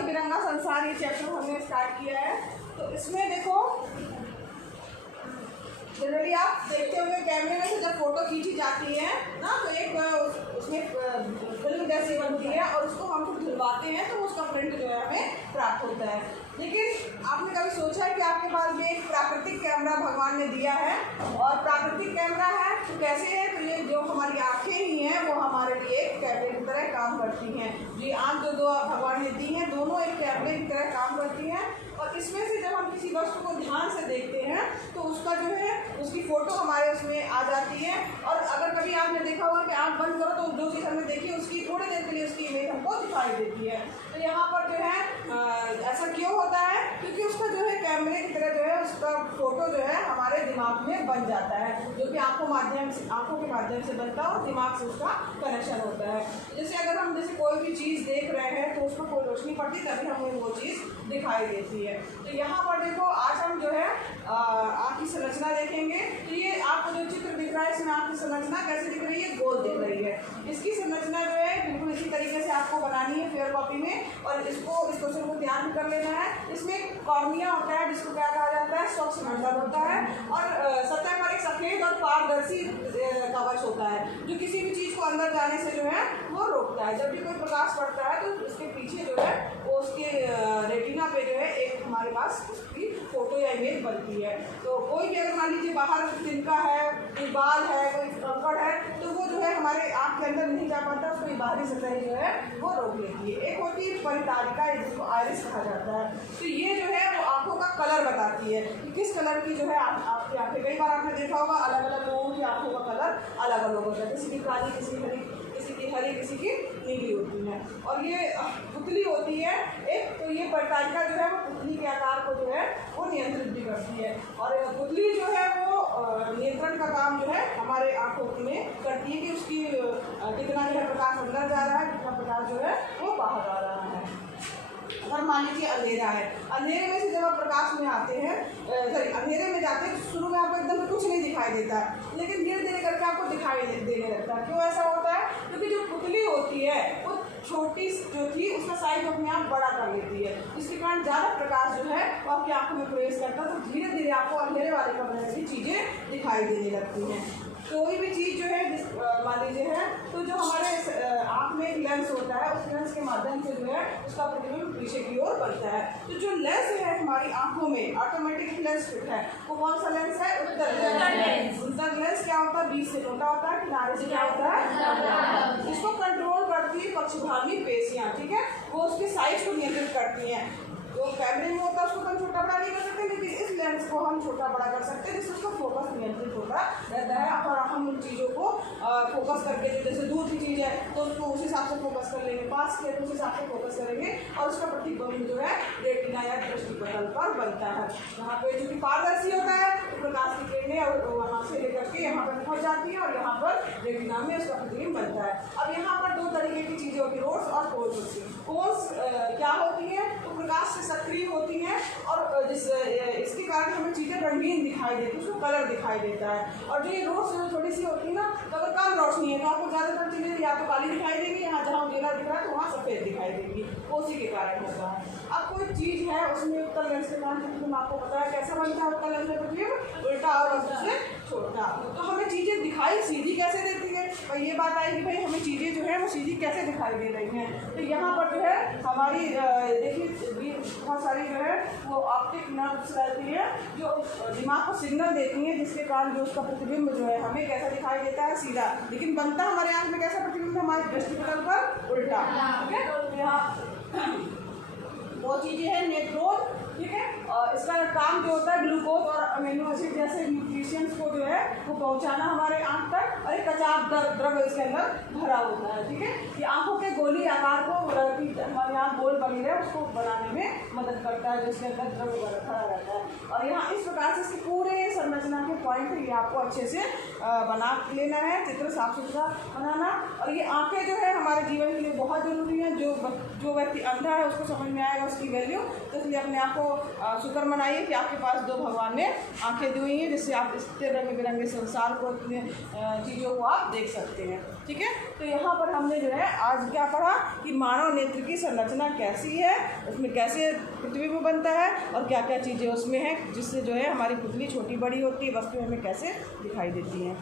रंग बिरंगा संसार ये चैप्टर हमने स्टार्ट किया है। तो इसमें देखो जनरली आप देखते होंगे कैमरे में से जब फोटो खींची जाती है ना तो एक उसमें फिल्म जैसी बनती है और उसको हम कुछ धुलवाते हैं तो उसका प्रिंट जो है हमें प्राप्त होता है। लेकिन आपने कभी सोचा है कि आपके पास भी एक प्राकृतिक कैमरा भगवान ने दिया है और प्राकृतिक कैमरा है तो कैसे है, तो ये जो हमारी आँखें ही हैं वो हमारे लिए एक कैमरे की तरह काम करती हैं। ये आँख जो दो भगवान ने दी हैं दोनों एक कैमरे की तरह काम करती हैं और इसमें से जब हम किसी वस्तु को ध्यान से देखते हैं तो उसका जो है उसकी फ़ोटो हमारे उसमें आ जाती है। और अगर कभी आपने देखा होगा कि आँख बंद करो तो जो चीज़ हमने देखी उसकी थोड़ी देर के लिए उसकी इमेज हमको दिखाई देती है। तो यहाँ पर जो है ऐसा क्यों होता है, क्योंकि उसका जो है कैमरे की तरह जो है उसका फ़ोटो जो है हमारे दिमाग में बन जाता है, जो कि आँखों के माध्यम से बनता है और दिमाग से उसका कनेक्शन होता है। जैसे अगर हम कोई भी चीज़ देख रहे हैं तो उसको कोई रोशनी पड़ती तभी हमें वो चीज़ दिखाई देती है। तो यहाँ पर देखो आज हम जो है आँख की संरचना देखेंगे। तो ये आपको जो चित्र दिख रहा है इसमें आँख की संरचना कैसे दिख रही है, गोल दिख रही है। इसकी संरचना जो है बिल्कुल इसी तरीके से आपको बनानी है फेयर कॉपी में और इस क्वेश्चन को ध्यान कर लेना है। इसमें कॉर्निया होता है जिसको क्या कहा जाता है, स्वच्छ मंडल होता है और सतह पर एक सफेद और पारदर्शी कवच होता है जो किसी भी चीज़ को अंदर जाने से जो है वो रोकता है। जब भी कोई प्रकाश पड़ता है तो इसके पीछे जो है वो उसके रेटिना पे जो है एक हमारे पास उसकी फोटो या इमेज बनती है। तो कोई भी अगर मान लीजिए बाहर तिनका है, कोई बाल है, कोई कंकड़ है तो वो जो है हमारे आँख के अंदर नहीं जा पाता, उसको बाहरी सतह जो है वो रोक लेती है। एक होती है परितारिका जिसको आइरिस कहा जाता है। तो ये जो है वो आँखों का कलर बताती है कि किस कलर की जो है आपकी आँखें। कई बार आपने देखा होगा अलग अलग लोगों की आँखों का कलर अलग अलग होता है, किसी की काली, किसी की हरी, किसी की नीली होती है। और ये पुतली होती है एक, तो ये परितारिका जो है वो पुतली के आकार को जो है वो नियंत्रित भी करती है और पुतली जो है वो नियंत्रण का काम जो है हमारे आँखों में करती है कि उसकी कितना जो है प्रकाश अंदर जा रहा है, कितना प्रकाश जो है वो बाहर आ रहा है। अगर मान लीजिए अंधेरा है, अंधेरे में से जब आप प्रकाश में आते हैं अंधेरे में जाते हैं तो शुरू में आपको एकदम कुछ नहीं दिखाई देता है, लेकिन धीरे धीरे करके आपको दिखाई देने लगता है। क्यों ऐसा होता है, क्योंकि जो पुतली होती है वो छोटी जो थी उसका साइज अपने आप बड़ा कर लेती है, जिसके कारण ज़्यादा प्रकाश जो है वो आपकी आँखों में प्रवेश करता है तो धीरे धीरे आपको अंधेरे वाले कमरे में भी चीज़ें दिखाई देने लगती हैं। कोई भी चीज़ जो है मान लीजिए है तो जो हमारे आँख में एक लेंस होता है उस लेंस के माध्यम से जो है उसका प्रतिबिंब पीछे की ओर बनता है। तो जो लेंस है हमारी आँखों में ऑटोमेटिक लेंस फिट है, वो कौन सा लेंस है, उत्तल लेंस। उत्तल लेंस क्या होता है, बीच से छोटा होता है, किनारे से क्या होता है, इसको कंट्रोल करती है पक्षभागी पेशियाँ, ठीक है, वो उसके साइज को नियंत्रित करती हैं। जो कैमरे में होता है उसको हम छोटा बड़ा नहीं कर सकते, लेकिन इस लेंस को हम छोटा बड़ा कर सकते हैं जिससे उसका फोकस नियंत्रित होता रहता है और हम उन चीज़ों को फोकस करके जैसे दूर की चीज़ है तो उसको उस हिसाब से फोकस कर लेंगे, पास की है तो उस हिसाब से फोकस करेंगे और उसका प्रतिबिंब जो है रेटिना या दृष्टिपटल पर बनता है। यहाँ पे जो कि पारदर्शी होता है तो प्रकाश की किरणें और वहाँ से लेकर के यहाँ पर पहुँच जाती है और यहाँ पर रेटिना में उसका प्रतिबिंब बनता है। अब यहाँ पर दो तरीके की चीज़ें होती है, रोड्स और पोल्स होती है। पोल्स क्या होती है, तो प्रकाश से सक्रिय होती हैं और इसके कारण हमें चीज़ें रंगीन दिखाई देती है, उसको कलर दिखाई देता है। और जो ये रोड्स थोड़ी सी होती है ना तो अगर कम रोशनी है तो आपको ज़्यादातर चीज़ें या तो काली दिखाई देंगी, यहाँ जहाँ उजाला दिख रहा है तो वहाँ सफ़ेद दिखाई देंगी, वो उसी के कारण होता है। अब कोई चीज़ है उसमें उत्तल लेंस के कारण प्रतिबिंब आपको पता है कैसा बनता है, उत्तल लेंस में प्रतिबिंब उल्टा और उससे छोटा। तो हमें चीज़ें दिखाई सीधी कैसे देती है, और ये बात आई कि भाई हमें चीज़ें जो है वो सीधी कैसे दिखाई दे रही हैं। तो यहाँ पर जो है हमारी देखिए बहुत सारी जो है वो ऑप्टिक नर्व्स रहती है जो दिमाग को सिग्नल देती हैं, जिसके कारण जो उसका प्रतिबिंब जो है हमें कैसा दिखाई देता है, सीधा, लेकिन बनता हमारे आँख में कैसा प्रतिबिंब है, हमारे दृष्टिपटल पर उल्टा। ठीक है, तो यहाँ वो चीज़ें हैं नेत्रोन, ठीक है, इसका काम जो होता है ग्लूकोज और अमीनो एसिड जैसे न्यूट्रिशंस को जो है वो पहुंचाना हमारे आँख तक, और एक कचाप द्रव्य इसके अंदर भरा होता है। ठीक है, ये आँखों के गोली आकार को हमारे यहाँ गोल बनी है उसको बनाने में मदद करता है, जिसके अंदर द्रव्य खड़ा रहता है। और यहाँ इस प्रकार से इसके पूरे संरचना के पॉइंट ये आपको अच्छे से बना लेना है, चित्र साफ सुथरा बनाना। और ये आँखें जो है हमारे जीवन के लिए बहुत ज़रूरी है, जो जो व्यक्ति अंधा है उसको समझ में आएगा उसकी वैल्यू। तो इसलिए अपने आप को शुक्र मनाइए कि आपके पास 2 भगवान ने आंखें दी हुई हैं, जिससे आप इतने रंग बिरंगे संसार को, इतने चीज़ों को आप देख सकते हैं। ठीक है, तो यहाँ पर हमने जो है आज क्या पढ़ा कि मानव नेत्र की संरचना कैसी है, उसमें कैसे प्रतिबिंब बनता है और क्या क्या चीज़ें उसमें हैं जिससे जो है हमारी पुतली छोटी बड़ी होती है, वस्तुएं हमें कैसे दिखाई देती हैं।